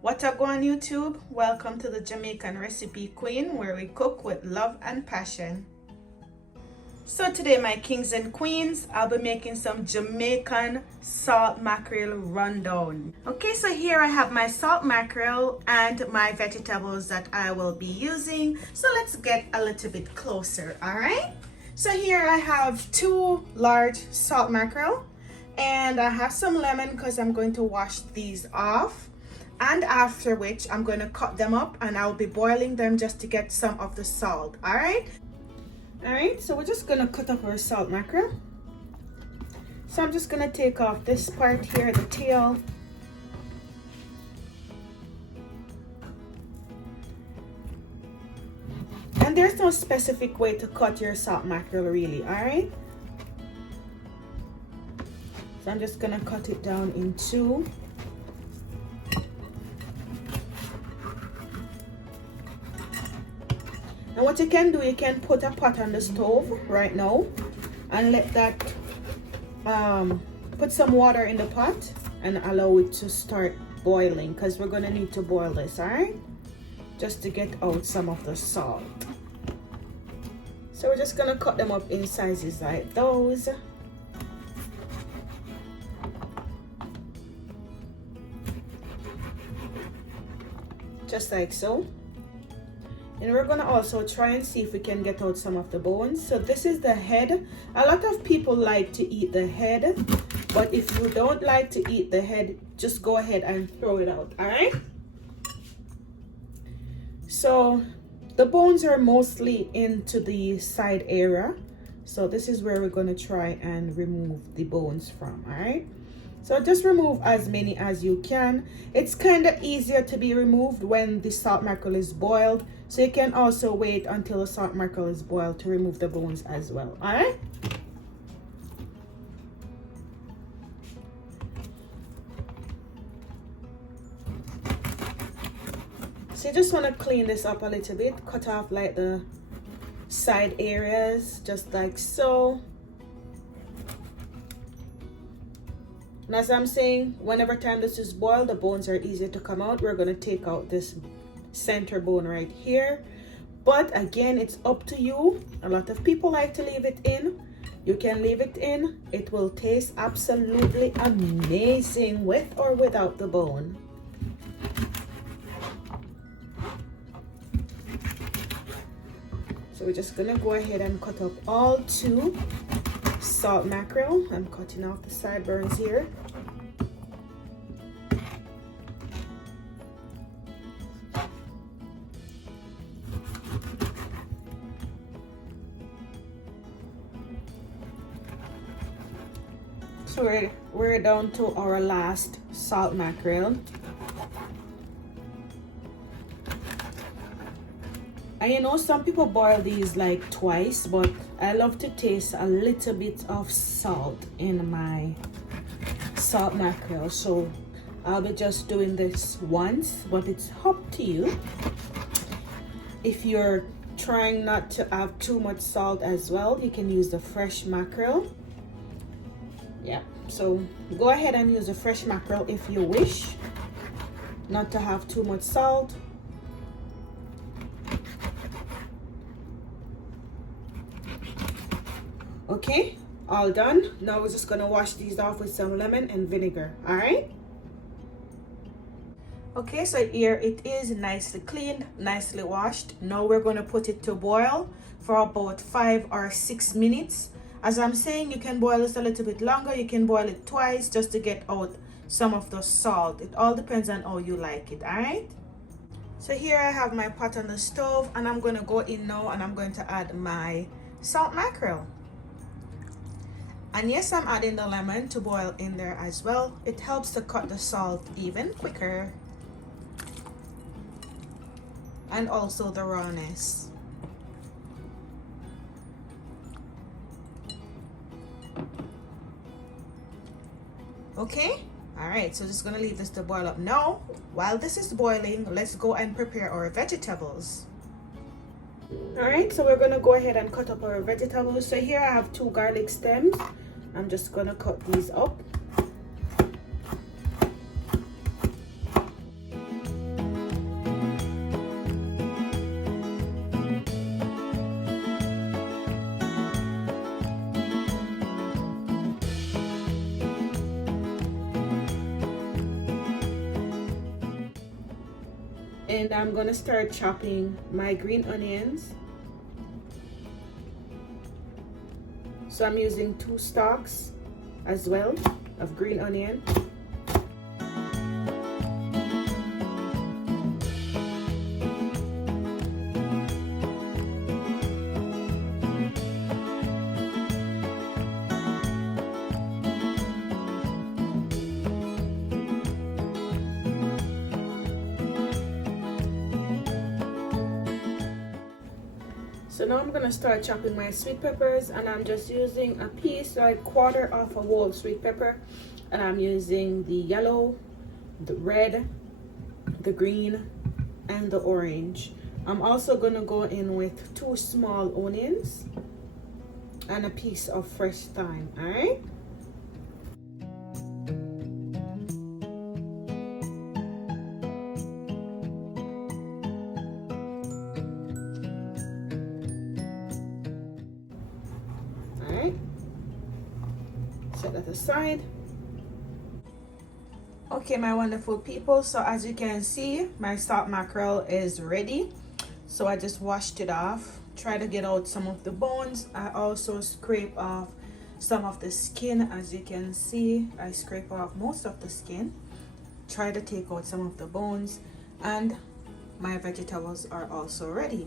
What up, go on YouTube? Welcome to the Jamaican Recipe Queen, where we cook with love and passion. So today, my kings and queens, I'll be making some Jamaican salt mackerel rundown. Okay, so here I have my salt mackerel and my vegetables that I will be using. So let's get a little bit closer, all right? So here I have 2 large salt mackerel, and I have some lemon because I'm going to wash these off. And after which I'm going to cut them up and I'll be boiling them just to get some of the salt, all right? All right, so we're just gonna cut up our salt mackerel. So I'm just gonna take off this part here, the tail. And there's no specific way to cut your salt mackerel really, all right? So I'm just gonna cut it down in 2. And what you can do, you can put a pot on the stove right now and let that, put some water in the pot and allow it to start boiling, because we're gonna need to boil this, all right? Just to get out some of the salt. So we're just gonna cut them up in sizes like those. Just like so. And we're gonna also try and see if we can get out some of the bones. So this is the head. A lot of people like to eat the head, but if you don't like to eat the head, just go ahead and throw it out, all right? So the bones are mostly into the side area. So this is where we're gonna try and remove the bones from, all right? So just remove as many as you can. It's kind of easier to be removed when the salt mackerel is boiled. So you can also wait until the salt mackerel is boiled to remove the bones as well, all right? So you just want to clean this up a little bit, cut off like the side areas, just like so. And as I'm saying, whenever time this is boiled, the bones are easier to come out. We're going to take out this center bone right here. But again, it's up to you. A lot of people like to leave it in. You can leave it in. It will taste absolutely amazing with or without the bone. So we're just going to go ahead and cut up all 2 salt mackerel. I'm cutting off the sideburns here. So we're down to our last salt mackerel. And you know, some people boil these like twice, but I love to taste a little bit of salt in my salt mackerel. So I'll be just doing this once, but it's up to you. If you're trying not to have too much salt as well, you can use the fresh mackerel. Yeah, so go ahead and use the fresh mackerel if you wish not to have too much salt. Okay, all done. Now we're just gonna wash these off with some lemon and vinegar, all right? Okay, so here it is, nicely cleaned, nicely washed. Now we're gonna put it to boil for about 5 or 6 minutes. As I'm saying, you can boil this a little bit longer. You can boil it twice just to get out some of the salt. It all depends on how you like it, all right? So here I have my pot on the stove, and I'm gonna go in now and I'm going to add my salt mackerel. And yes, I'm adding the lemon to boil in there as well. It helps to cut the salt even quicker. And also the rawness. Okay, all right, so just gonna leave this to boil up. Now, while this is boiling, let's go and prepare our vegetables. All right, so we're gonna go ahead and cut up our vegetables. So here I have 2 garlic stems. I'm just gonna cut these up. And I'm gonna start chopping my green onions. So I'm using 2 stalks as well of green onion. So now I'm gonna start chopping my sweet peppers, and I'm just using a piece, like quarter of a whole sweet pepper, and I'm using the yellow, the red, the green, and the orange. I'm also gonna go in with 2 small onions and a piece of fresh thyme. All right. Set that aside. Okay, my wonderful people, so as you can see, my salt mackerel is ready. So I just washed it off, try to get out some of the bones. I also scrape off some of the skin. As you can see, I scrape off most of the skin, try to take out some of the bones, and my vegetables are also ready.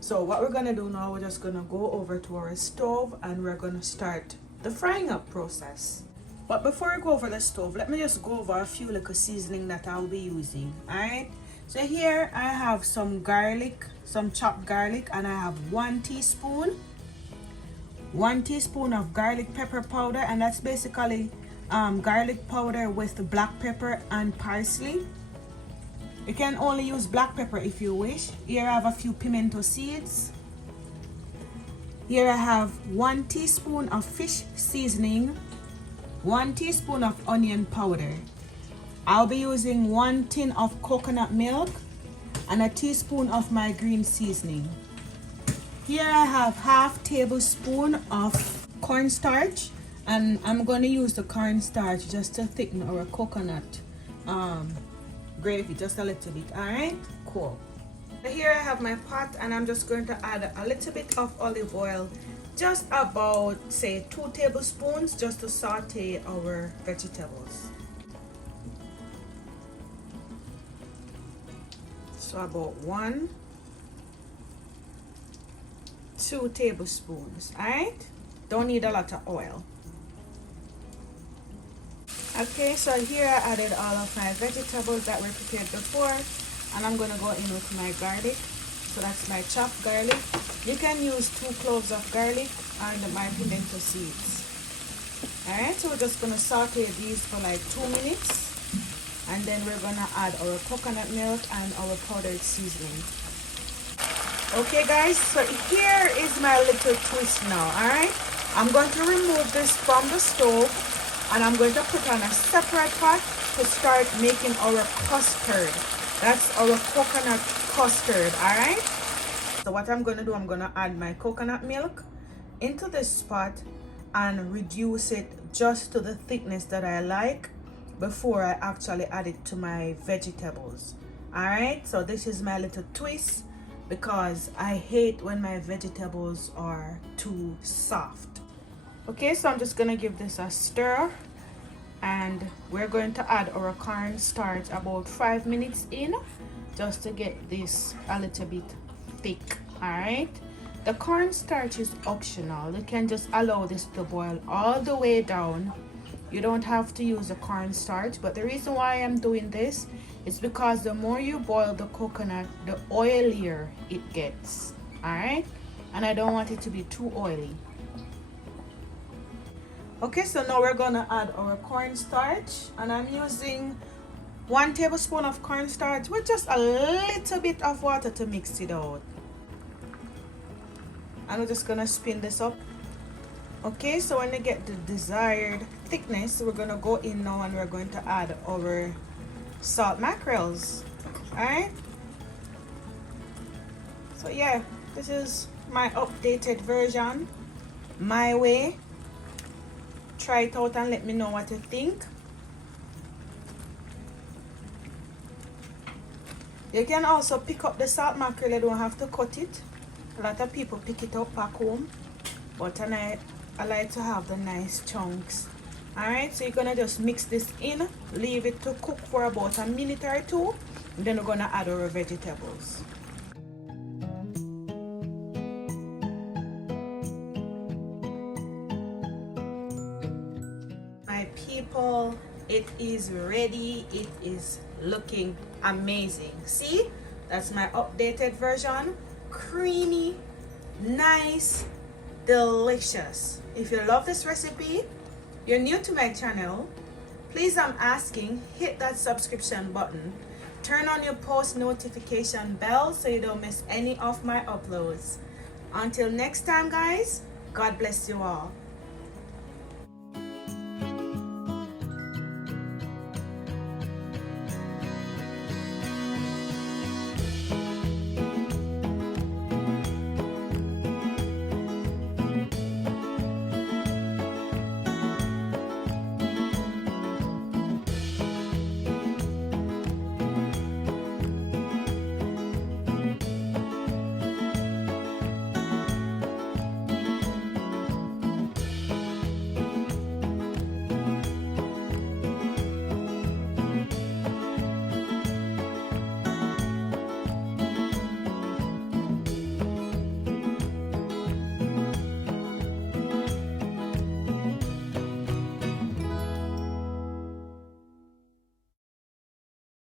So what we're gonna do now, we're just gonna go over to our stove and we're gonna start the frying up process. But before I go over the stove, let me just go over a few little seasoning that I'll be using. All right, so here I have some garlic, some chopped garlic, and I have 1 teaspoon of garlic pepper powder, and that's basically garlic powder with black pepper and parsley. You can only use black pepper if you wish. Here I have a few pimento seeds. Here I have 1 teaspoon of fish seasoning, 1 teaspoon of onion powder. I'll be using 1 tin of coconut milk and a teaspoon of my green seasoning. Here I have 1/2 tablespoon of cornstarch, and I'm going to use the cornstarch just to thicken our coconut gravy just a little bit. All right, cool. Here I have my pot, and I'm just going to add a little bit of olive oil, just about say 2 tablespoons, just to saute our vegetables. So about 1, 2 tablespoons. All right, don't need a lot of oil. Okay, so here I added all of my vegetables that were prepared before, and I'm gonna go in with my garlic. So that's my chopped garlic. You can use 2 cloves of garlic and my pimento seeds. All right, so we're just gonna saute these for like 2 minutes, and then we're gonna add our coconut milk and our powdered seasoning. Okay guys, so here is my little twist now. All right, I'm going to remove this from the stove, and I'm going to put on a separate pot to start making our custard. That's our coconut custard. All right, so what I'm going to do, I'm going to add my coconut milk into this pot and reduce it just to the thickness that I like before I actually add it to my vegetables. All right, so this is my little twist, because I hate when my vegetables are too soft. Okay, so I'm just gonna give this a stir, and we're going to add our cornstarch about 5 minutes in, just to get this a little bit thick. All right, the cornstarch is optional. You can just allow this to boil all the way down. You don't have to use the cornstarch, but the reason why I'm doing this is because the more you boil the coconut, the oilier it gets. All right, and I don't want it to be too oily. Okay, so now we're gonna add our cornstarch, and I'm using 1 tablespoon of cornstarch with just a little bit of water to mix it out. And we're just gonna spin this up. Okay, so when you get the desired thickness, we're gonna go in now and we're going to add our salt mackerels. All right, so yeah, this is my updated version, my way. Try it out and let me know what you think. You can also pick up the salt mackerel. You don't have to cut it. A lot of people pick it up back home, but I like to have the nice chunks. Alright, so you're gonna just mix this in, leave it to cook for about a minute or two, and then we're gonna add our vegetables. My people, it is ready. It is looking amazing. See, that's my updated version. Creamy, nice, delicious. If you love this recipe, you're new to my channel, please, I'm asking, hit that subscription button. Turn on your post notification bell so you don't miss any of my uploads. Until next time, guys, God bless you all.